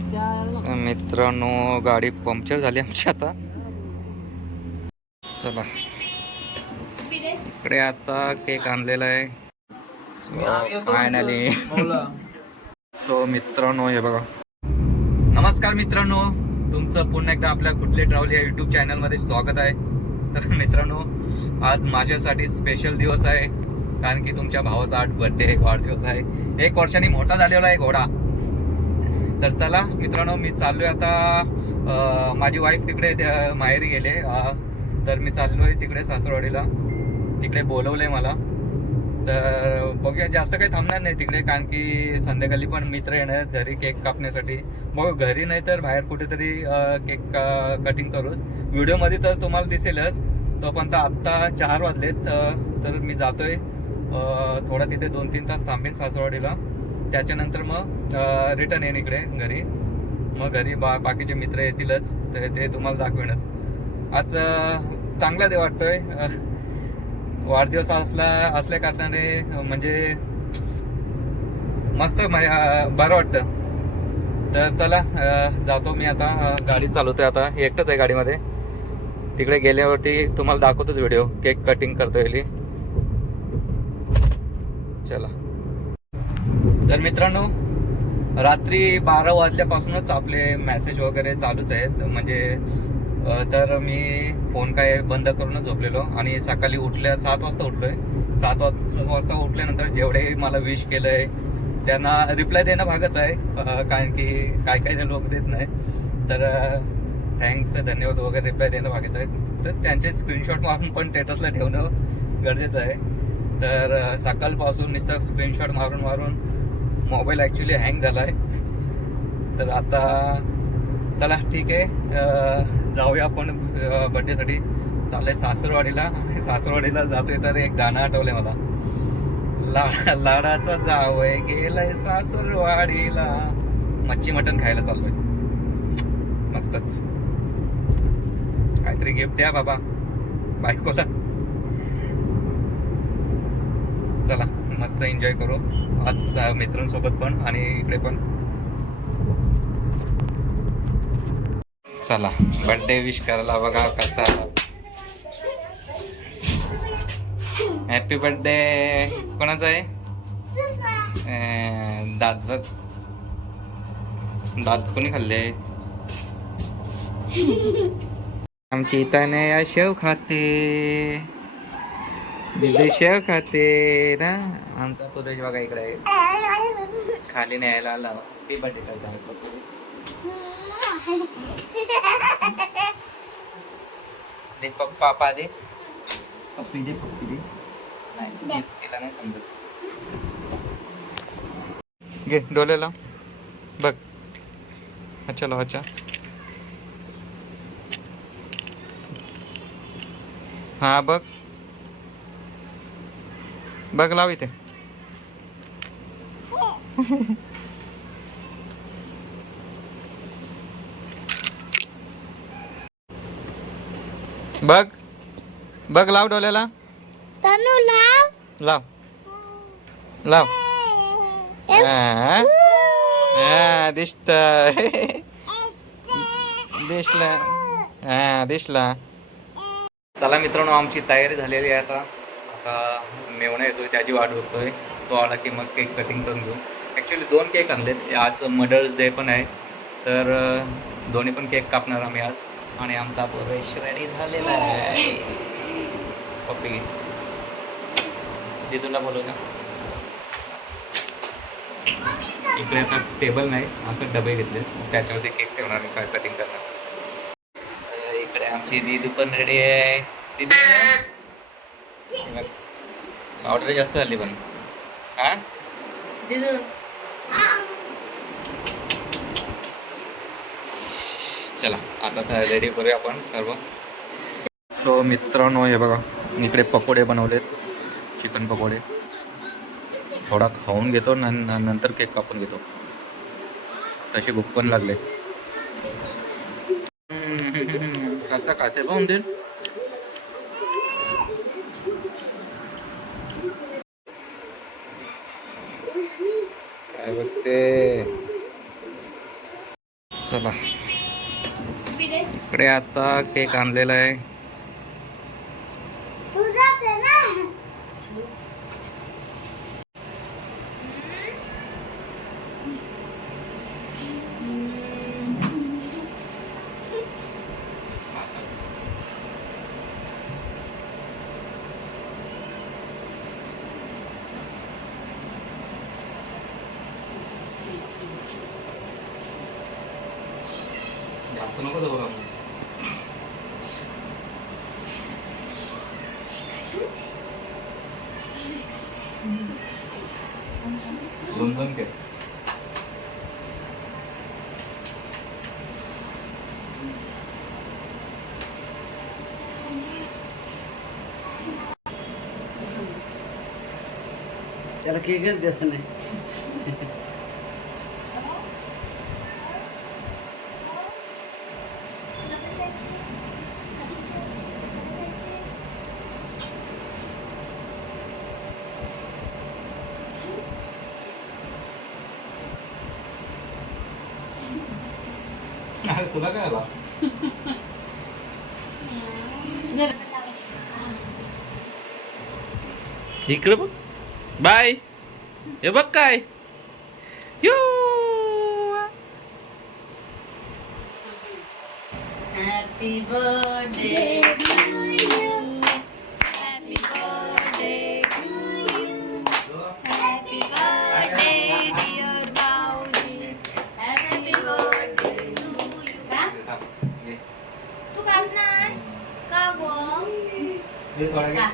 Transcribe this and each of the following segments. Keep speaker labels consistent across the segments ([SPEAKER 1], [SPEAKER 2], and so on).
[SPEAKER 1] मित्रांनो गाडी पंक्चर झाली आमची आता. चला. इकडे आता केक आणलेला आहे. फायनली सो मित्रांनो हे बघा. नमस्कार मित्रांनो. तुमचं पुन्हा एकदा आपल्या कुठले ट्रॅव्हल या युट्यूब चॅनलमध्ये स्वागत आहे. तर मित्रांनो आज माझ्यासाठी स्पेशल दिवस आहे. कारण की तुमच्या भावाचा आठ बर्थडे वाढदिवस आहे. एक वर्षाने मोठा झालेला आहे घोडा. तर चला मित्रांनो मी चाललोय आता माझी वाईफ तिकडे त्या- माहेरी गेले. तर मी चाललोय तिकडे सासरवाडीला. तिकडे बोलवलंय मला. तर बघूया जास्त काही थांबणार नाही तिकडे कारण की संध्याकाळी पण मित्र येणार आहेत घरी केक कापण्यासाठी. बघू घरी नाही तर बाहेर कुठेतरी केक कटिंग करू. व्हिडिओमध्ये तर तुम्हाला दिसेलच. तो पण आत्ता चार वाजलेत तर मी जातोय. थोडा तिथे दोन तीन तास थांबेन सासवाडीला त्याच्यानंतर मग रिटर्न येईन इकडे घरी. मग घरी बा बाकीचे मित्र येतीलच. तर ते तुम्हाला दाखवेनच. आज चांगला दे वाटतोय. वाढदिवस असला असल्या कारणाने म्हणजे मस्त बरं वाटतं. तर चला जातो मी आता. गाडी चालवतोय आता. एकटंच आहे गाडीमध्ये. तिकडे गेल्यावरती तुम्हाला दाखवतोच व्हिडिओ केक कटिंग करतो वेळी. चला. तर मित्रांनो रात्री बारा वाजल्यापासूनच आपले मेसेज वगैरे चालूच आहेत. म्हणजे तर मी फोन काय बंद करूनच झोपलेलो आणि सकाळी उठल्या सात वाजता उठलोय. सात वाज- वाजता उठल्यानंतर जेवढे मला विश केलंय त्यांना रिप्लाय देणं भागच आहे. कारण की काय काय लोक देत नाही. तर थँक्स धन्यवाद वगैरे रिप्लाय देणं भागच आहे. तर त्यांचे स्क्रीनशॉट मारून पण स्टेटसला ठेवणं गरजेचं आहे. तर सकाळपासून नुसतं स्क्रीनशॉट मारून मारून मोबाईल ॲक्च्युली हँग झाला आहे तर आता चला ठीक आहे. जाऊया आपण बड्डेसाठी चाललंय सासरवाडीला. आणि सासरवाडीला जातोय तर एक गाणं आठवलंय मला. ला लाडाचा जावय गेलाय सासरवाडीला. मच्छी मटण खायला चाललोय. मस्तच. काहीतरी गिफ्ट द्या बाबा. बायकोला. चला. मस्त एन्जॉय करू. आज मित्रांसोबत पण आणि इकडे पण. चला बर्थडे विश करायला बघा कसा. हॅपी बर्थडे कोणाचा आहे? दात बघ दात कोणी खाल्ले आमची इथं या शेव खाते. शेव खाते ना आमचा पुरेश बघा इकडे आहे. खाली न्यायला आला. ते करता दे पप्पा पप्पा दे. पप्पी दे पप्पी दे. नाही तिला नाही समजत. घे डोळ्याला बघ. अच्छा लाव अच्छा हा बघ. बघ लाव इथे. बघ बघ लाव डोळ्याला. तनु लाव. लाव. लाव. दिसत दिसला. हा दिसला. चला मित्रांनो आमची तयारी झालेली आहे आता. का मेवणा येतोय त्याची वाट बघतोय. तो आला की मग केक कटिंग करून घेऊ. ॲक्च्युली दोन केक आणलेत. आज मदर्स डे पण आहे. तर दोन्ही पण केक कापणार आम्ही आज. आणि आमचा प्रवेश रेडी झालेला आहे. पप्पी घे दिदूला बोलू का? इकडे आता टेबल नाही. असं डबे घेतले त्याच्यावरती केक ठेवणार काय कटिंग करणार. इकडे आमची दिदू पण रेडी आहे. दिदू? ऑर्डर जास्त झाली पण. हा? चला आता रेडी करूया आपण सर्व. सो मित्रांनो हे बघा इकडे पकोडे बनवलेत. चिकन पकोडे. थोडा खाऊन घेतो नंतर केक कापून घेतो. तशी भूक पण लागले. आता खाते पाहून देईल काय बघते चला इकडे आता केक आणलेला आहे जास्त नको जाऊ दोन दोन केक त्याला केकच देत नाही इकडे बघ बाय हे बघ काय यो
[SPEAKER 2] Happy birthday to you. Happy birthday to you. Happy birthday dear Bauji. Happy birthday to you. तू काल नाही का गो मग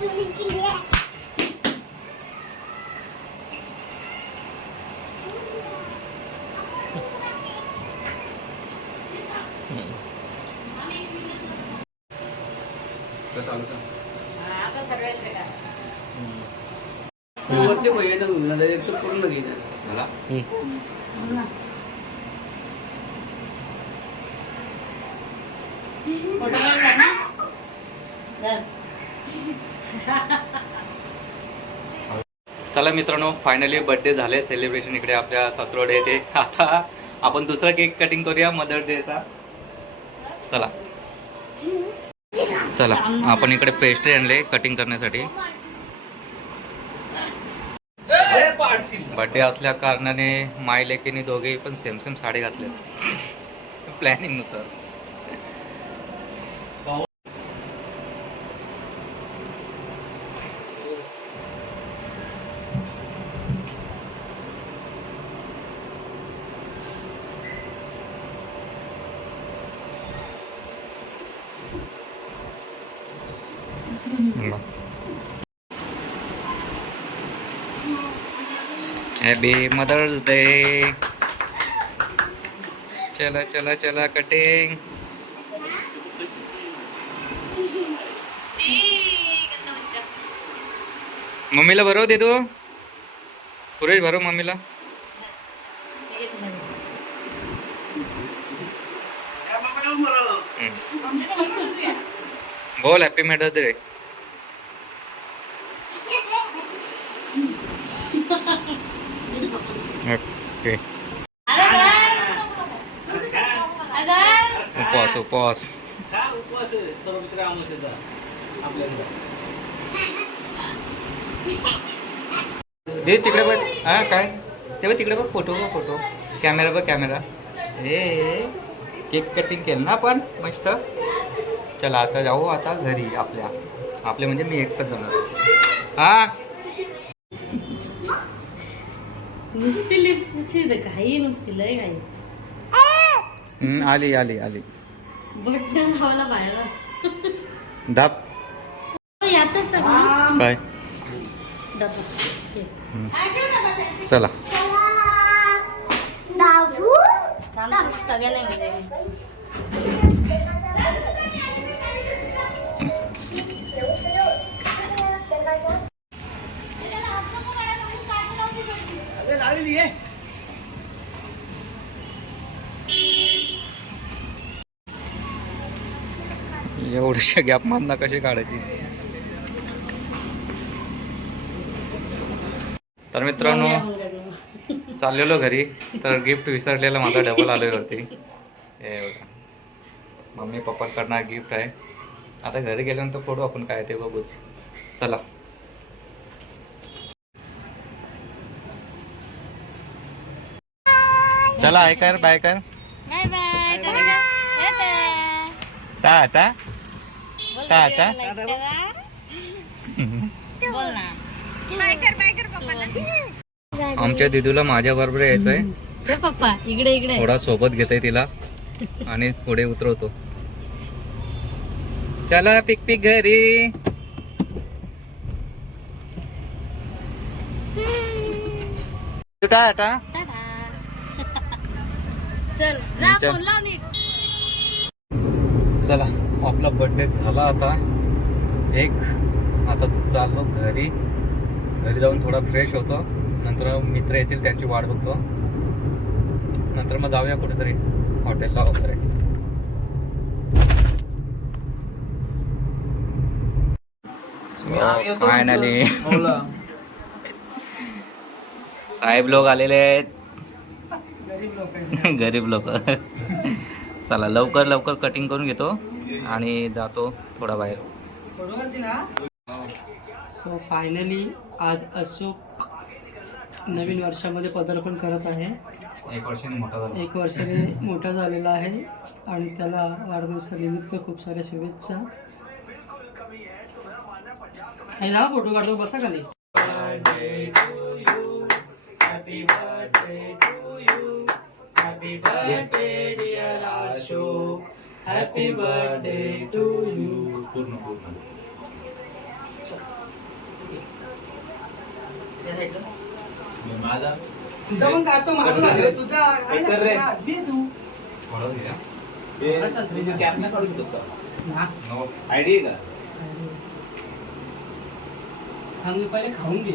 [SPEAKER 1] पप्पा बोला आता. बाप मागू आज तुम्ही केली चालू कर. आता सर्वांचं करा. तू वरचे पैसे नको घेऊन आता एक तर पूर्ण घे झाला फोटो काढला ना? चला मित्रांनो फायनली बर्थडे झाले. सेलिब्रेशन इकडे आपल्या सासरोडे येते. आता आपण दुसरा केक कटिंग करूया मदर डेचा चला. चला आपण इकडे पेस्ट्री आणले कटिंग करण्यासाठी. बर्थडे असल्या कारणाने माय लेकीने दोघेही पण सेम सेम साडी घातल्या प्लॅनिंग हॅपी मदर्स डे चला चला चला कटिंग मम्मीला भरव दे तू. पुरेश भरव मम्मीला. बोल हॅपी मदर्स डे ओके उपवास उपवास. दे तिकडे बघ. हा काय? तेव्हा तिकडे बघ फोटो बघ फोटो कॅमेरा बघ कॅमेरा ए केक कटिंग केलं ना आपण? मस्त. चला आता जाऊ आता घरी आपल्या. आपले म्हणजे मी एकटंच जाणार. हा?
[SPEAKER 2] नुसती लिपची घाई नुसती लय घाई
[SPEAKER 1] हम्म, आली आली आली. बटन लावायला बाहेर धाप यातच काय? डबा चला. दाबू सगळ्यांना घेऊन लावली आहे. एवढ्या गॅप मधनं कशी काढायची? तर मित्रांनो चाललेलो घरी तर गिफ्ट विसरलेलं माझा डबल आलोय वरती. मम्मी पप्पाकडनं गिफ्ट आहे. आता घरी गेल्यानंतर फोटो आपण काय ते बघूच. चला. चला बाय कर. Bye bye tata tata. बोल ना. आमच्या दिदूला माझ्या बरोबर यायचंय.
[SPEAKER 2] पप्पा इकडे इकडे.
[SPEAKER 1] थोडा सोबत घेतोय तिला. आणि पुढे उतरवतो. चला पिक पिक घरी टाटा टाटा. चल जा चल. बोल लाव नीट. चला आपला बर्थडे झाला आता. एक आता चाललो घरी. घरी जाऊन थोडा फ्रेश होतो. नंतर मित्र येतील त्यांची वाट बघतो. नंतर मग जाऊया कुठेतरी हॉटेलला वगैरे. फायनली साहेब लोक आलेले आहेत. गरीब लोक चला लवकर लवकर कटिंग करून घेतो आणि जातो थोडा बाहेर.
[SPEAKER 3] सो फायनली आज अशोक नवीन वर्षामध्ये पदार्पण करत आहे. एक वर्षाने मोठा एक वर्षाने मोठा झालेला आहे आणि त्याला वाढदिवसानिमित्त खूप साऱ्या शुभेच्छा. हे ना फोटो काढतो बसा खाली.
[SPEAKER 4] हॅपी बर्थडे टू यू पूर्ण पूर्ण
[SPEAKER 3] तुझा पण काढतो माझा काढतो. तुझा आहे ना, तुझा. दे तू घ्या. हा. नो. आयडी का हा, मी पहिले खाऊन घे.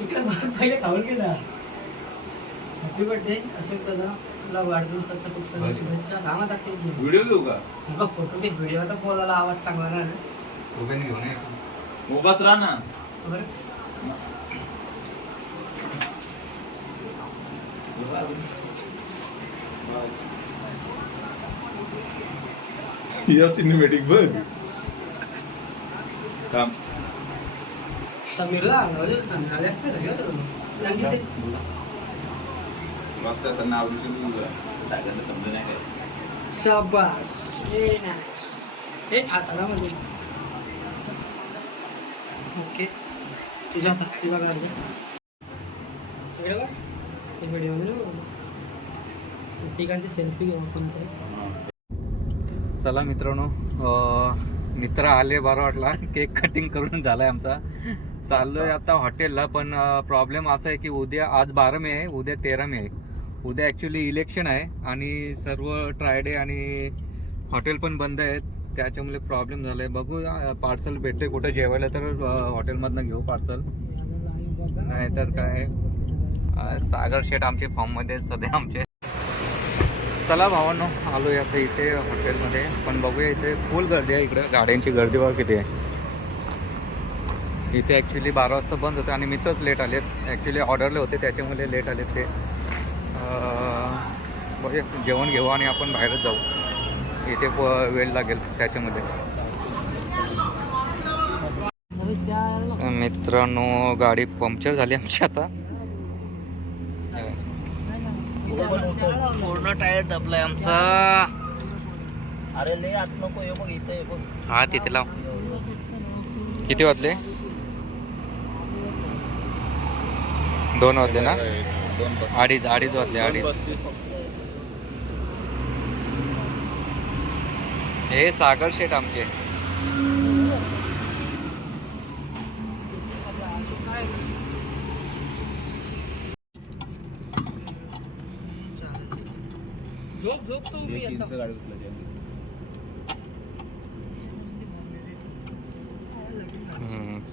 [SPEAKER 3] इकडे पहिले खाऊन घे ना हॅपी बर्थडे अशोक दादा तुला वाढदिवसाच्या खूप साऱ्या शुभेच्छा. कामा टाकते घे.
[SPEAKER 1] व्हिडिओ घेऊ का? मग फोटो घे. व्हिडिओ तर बोलायला आवाज चांगला ना. तू पण घेऊन ये. मोबात राहा ना बरं. या सिनेमॅटिक बघ
[SPEAKER 3] काम समीरला अंगावर समीर आले असते. सांगितले. मस्त
[SPEAKER 1] आता नाव दिसून टाकायला समजा
[SPEAKER 3] नाही काय? शाबास. व्हेरी नाईस हे हाताला मध्ये ओके तुझ्या हातात तुझा गाडी इकडे बघ. ते व्हिडिओमध्ये बघ. ठिकाणची सेल्फी घेऊ आपण ते.
[SPEAKER 1] चला मित्रांनो मित्र आले बरं वाटला. केक कटिंग करून झालाय आमचा. चाललोय आता हॉटेलला पण प्रॉब्लेम असा आहे की उद्या आज बारा मे आहे उद्या तेरा मे आहे. उद्या ॲक्च्युली इलेक्शन आहे आणि सर्व ट्रायडे आणि हॉटेल पण बंद आहेत. त्याच्यामुळे प्रॉब्लेम झालाय. बघू पार्सल भेटते कुठं? जेवायला तर हॉटेलमधनं घेऊ पार्सल नाही तर काय सागर शेट आमचे फॉर्ममध्ये सध्या आमचे. चला भावांनो आलो आता इथे हॉटेलमध्ये पण बघूया इथे फुल गर्दी आहे इकडे. गाड्यांची गर्दी बघा किती आहे. इथे ॲक्च्युली बारा वाजता बंद होतं आणि मित्रच लेट आलेत. ॲक्च्युली ऑर्डरले होते त्याच्यामुळे लेट आलेत ते. अं, बघूया. जेवण घेऊ आणि आपण बाहेरच जाऊ. इथे प- वेळ लागेल त्याच्यामध्ये. मित्रांनो गाडी पंक्चर झाली आमची आता. पूर्ण टायर दबलाय आमचा. अरे लय आत नको हे बघ इथे बघ. तिथे लाव. किती वाजले? दोन वाजले ना. अडीच अडीच वाजले अडीच. हे सागर शेठ आमचे.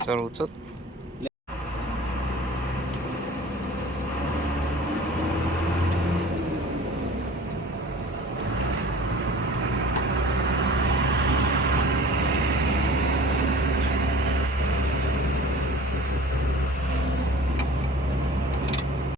[SPEAKER 1] चल उचल.